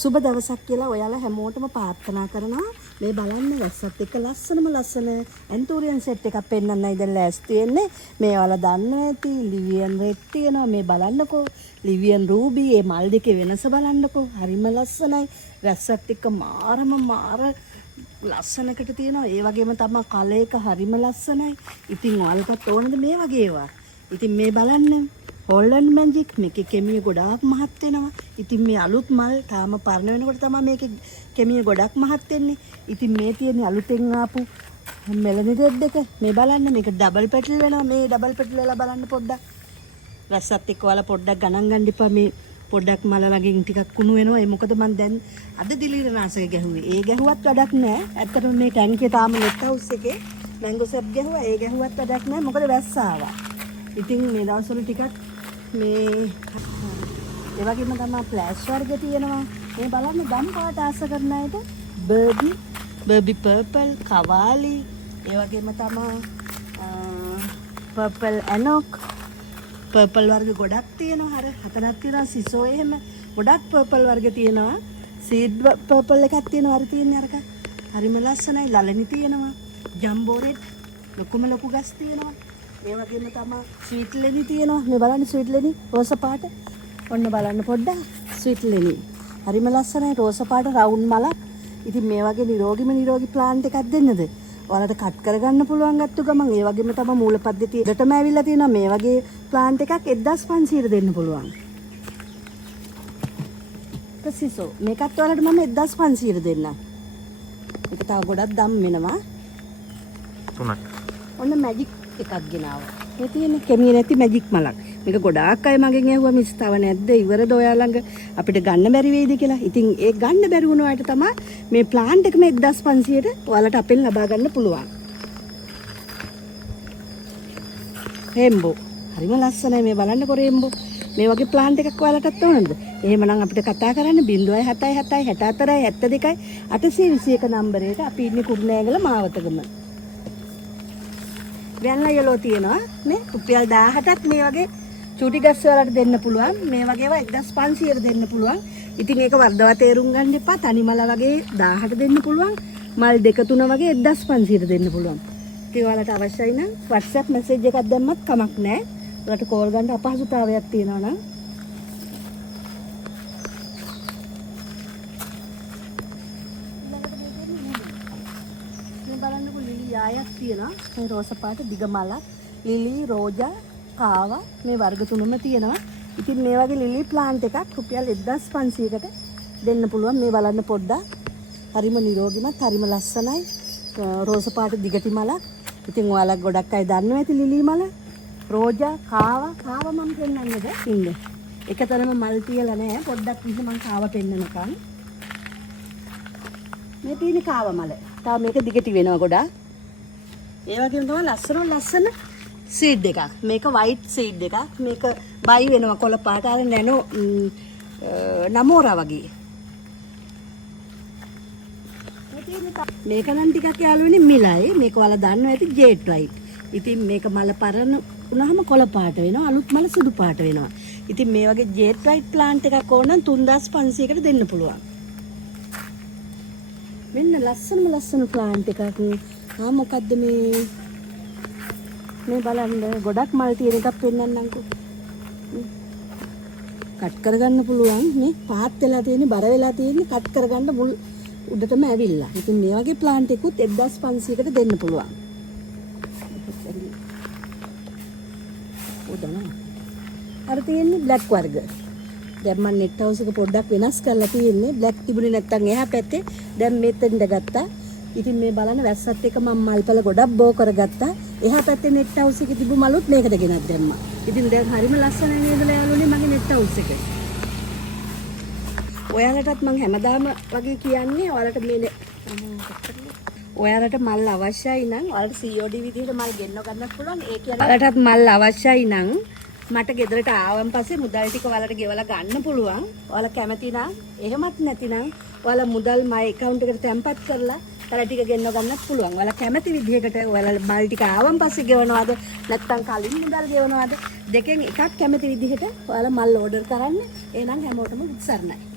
සුබ දවසක් කියලා ඔයාලා හැමෝටම ප්‍රාර්ථනා කරනවා. මේ බලන්න වැස්සත් එක්ක ලස්සනම ලස්සන ඇන්තෝරියන් සෙට් එකක් පෙන්වන්නයි දැන් ලෑස්ති වෙන්නේ. මේ ඔයාලා දන්නවා ඇති ලිවියන් රෙඩ් තියෙනවා. මේ බලන්නකෝ ලිවියන් රූබි මේ මල් දෙකේ වෙනස බලන්නකෝ. හරිම ලස්සනයි. වැස්සත් එක්ක මාර ලස්සනකට තියෙනවා. ඒ වගේම තමයි කලර් එක හරිම ලස්සනයි. ඉතින් ඔයාලටත් ඕනද මේ වගේ ඒවා? ඉතින් මේ බලන්න හොලන්ඩ් මැජික් මේකේ කෙමිය ගොඩාක් මහත් වෙනවා. ඉතින් මේ අලුත් මල් තාම පරණ වෙනකොට තමයි මේකේ කෙමිය ගොඩක් මහත් වෙන්නේ. ඉතින් මේ තියෙන අලුතෙන් ආපු මෙලනි රෙඩ් එක මේ බලන්න මේක ඩබල් පැටල් වෙනවා. මේ ඩබල් පැටල් වෙලා බලන්න පොඩ්ඩක්. රසත් එක්ක ඔයාලා පොඩ්ඩක් ගණන් ගන්න ඉපා මේ පොඩ්ඩක් මල ළඟින් ටිකක් කුණු වෙනවා. ඒ මොකද මම දැන් අද දිලීරනාශක ගැහුවේ. ඒ ගැහුවත් වැඩක් නැහැ. ඇත්තටම මේ ටැංකිය තාම නෙට් හවුස් එකේ මැංගෝ සෙප් ගැහුවා. ඒ ගැහුවත් වැඩක් නැහැ. මොකද වැස්ස ආවා. ඉතින් මේ දවස්වල ටිකක් මේ ඒ වගේම තමයි ෆ්ලෑෂ් වර්ග තියෙනවා. මේ බලන්න ගම් පාට ආස කරන අයට බර්බි පර්පල් කවාලි ඒ වගේම තමයි පර්පල් ඇනොක් පර්පල් වර්ග ගොඩක් තියෙනවා. අර හතරක් තියෙනවා සිසෝ එහෙම ගොඩක් පර්පල් වර්ග තියෙනවා. සීඩ් පර්පල් එකක් තියෙනවා. අර තියෙන්නේ අරක හරිම ලස්සනයි. ලලනි තියෙනවා. ජම්බෝ රෙඩ් ලොකු ගස් තියෙනවා. ඒ වගේම තමයි ස්වීට් ලෙනි තියෙනවා. මේ බලන්න ස්වීට් ලෙනි රෝස පාට. ඔන්න බලන්න පොඩ්ඩක් ස්වීට් ලෙනි. හරිම ලස්සනයි රෝස පාට රවුන්ඩ් මලක්. ඉතින් මේ වගේ නිරෝගී ප්ලාන්ට් එකක් දෙන්නද? ඔයාලට කට් කරගන්න පුළුවන් ගත්ත ගමන් ඒ වගේම තමයි මූල පද්ධතිය දෙටම ඇවිල්ලා තියෙනවා. මේ වගේ ප්ලාන්ට් එකක් 1500 දෙන්න පුළුවන්. ප්‍රසිසෝ මේකත් ඔයාලට මම 1500 දෙන්නම්. ඒක තව ගොඩක් දම් වෙනවා. තුනක්. ඔන්න මැජික් එකක් ගෙනාවා. මේ තියෙන්නේ කෙමිය නැති මැජික් මලක්. මේක ගොඩාක් අය මගෙන් ඇහුවා මිස් තව නැද්ද ඉවරද ඔයා ළඟ අපිට ගන්න බැරි වෙයිද කියලා. ඉතින් ඒ ගන්න බැරි වුණ අයට තමයි මේ ප්ලාන්ට් එකම 1500ට ඔයාලට අපෙන් ලබා ගන්න පුළුවන්. රේන්බෝ හරිම ලස්සනයි. මේ බලන්නකො රේන්බෝ. මේ වගේ ප්ලාන්ට් එකක් ඔයාලටත් ඕනද? එහෙමනම් අපිට කතා කරන්න 077 64 72 821 නම්බරයට. අපි ඉන්නේ කුරුණෑගල මාවතගම. වැන්ලා යලෝ තියෙනවා නේ රුපියල් 1000ටත් මේ වගේ චූටි ගස් වලට දෙන්න පුළුවන්. මේ වගේ ඒවා 1500ට දෙන්න පුළුවන්. ඉතින් ඒක වර්ධව තේරුම් ගන්න එපා. තනි මල වගේ 1000ට දෙන්න පුළුවන්. මල් දෙක තුන වගේ 1500ට දෙන්න පුළුවන්. ඉතින් ඔයාලට අවශ්‍යයි නම් WhatsApp message එකක් දැම්මත් කමක් නැහැ. ඔයාලට කෝල් ගන්න අපහසුතාවයක් තියෙනවා නම් බලන්නකො ලිලි ආයක් තියෙනවා. මේ රෝස පාට දිග මලක් ලිලි රෝජා කාවා මේ වර්ග තුනම තියෙනවා. ඉතින් මේ වගේ ලිලි ප්ලාන්ට් එකක් රුපියල් 1500කට දෙන්න පුළුවන්. මේ බලන්න පොඩ්ඩක් හරිම නිරෝගිමත් හරිම ලස්සනයි රෝස පාට දිගටි මලක්. ඉතින් ඔයාලා ගොඩක් අය දන්නවා ඇති ලිලි මල රෝජා කාවා මම පෙන්නන්නද ඉන්නේ. එකතරම මල් තියලා නැහැ. පොඩ්ඩක් විසි මම කාවා පෙන්නනකම්. මේ තියෙන කාවා මල තව මේක දිගටි වෙනවා ගොඩාක්. ඒ වගේම තමයි ලස්සන සීඩ් එකක්. මේක වයිට් සීඩ් එකක්. මේක බයි වෙනවා කොළ පාට අර නැනෝ නමෝරා වගේ. මේක නම් ටිකක් යාළුවනේ මිලයි. මේක ඔයාලා දන්නවා ඇති ජෙට් වයිට්. ඉතින් මේක මල පරන වුණාම කොළ පාට වෙනවා. අලුත් මල සුදු පාට වෙනවා. ඉතින් මේ වගේ ජෙට් වයිට් ප්ලාන්ට් එකක් ඕන නම් 3500කට දෙන්න පුළුවන්. මෙන්න ලස්සන ප්ලාන්ට් එකක්. මොකද්ද මේ බලන්න ගොඩක් මල් තියෙන එකක් පෙන්නන්නම්කෝ. කට් කරගන්න පුළුවන්. මේ පාත් වෙලා තියෙන්නේ බර වෙලා තියෙන්නේ කට් කරගන්න මුල් උඩටම ඇවිල්ලා. ඉතින් මේ වගේ ප්ලාන්ට් එකකුත් 1500කට දෙන්න පුළුවන්. අර තියෙන්නේ බ්ලැක් වර්ග. දැන් මම නෙට් හවුස් එක පොඩ්ඩක් වෙනස් කරලා තියෙන්නේ. බ්ලැක් තිබුණේ නැත්තම් එහා පැත්තේ දැන් මෙතෙන්ද ගත්තා. ඉතින් මේ බලන්න වැස්සත් එක මම මල්පල ගොඩක් බෝ කරගත්තා. එහා පැත්තේ නෙට් හවුස් එකේ තිබු මලුත් මේකට ගෙනත් දැම්මා. ඉතින් දැන් හරිම ලස්සනයි නේද යාළුවනේ මගේ නෙට් හවුස් එක. ඔයාලටත් මම හැමදාම වගේ කියන්නේ ඔයාලට මල් අවශ්‍යයි නම් ඔයාලට COD විදිහට මල් ගෙන්න ගන්නත් පුළුවන්. ඒ කියන්නේ ඔයාලටත් මල් අවශ්‍යයි නම් මට ගෙදරට ආවන් පස්සේ මුදල් ටික ඔයාලට ගෙවලා ගන්න පුළුවන්. ඔයාලා කැමති නම් එහෙමත් නැතිනම් ඔයාලා මුදල් මගේ account එකට තැන්පත් කරලා තල ටික ගෙන්න ගන්නත් පුළුවන්. ඔයාලා කැමති විදිහකට ඔයාලා මල් ටික ආවන් පස්සේ ගෙවනවාද නැත්නම් කලින් මුදල් ගෙවනවාද දෙකෙන් එකක් කැමති විදිහට ඔයාලා මල් ඕඩර් කරන්න. එහෙනම් හැමෝටම උත්සාහයි.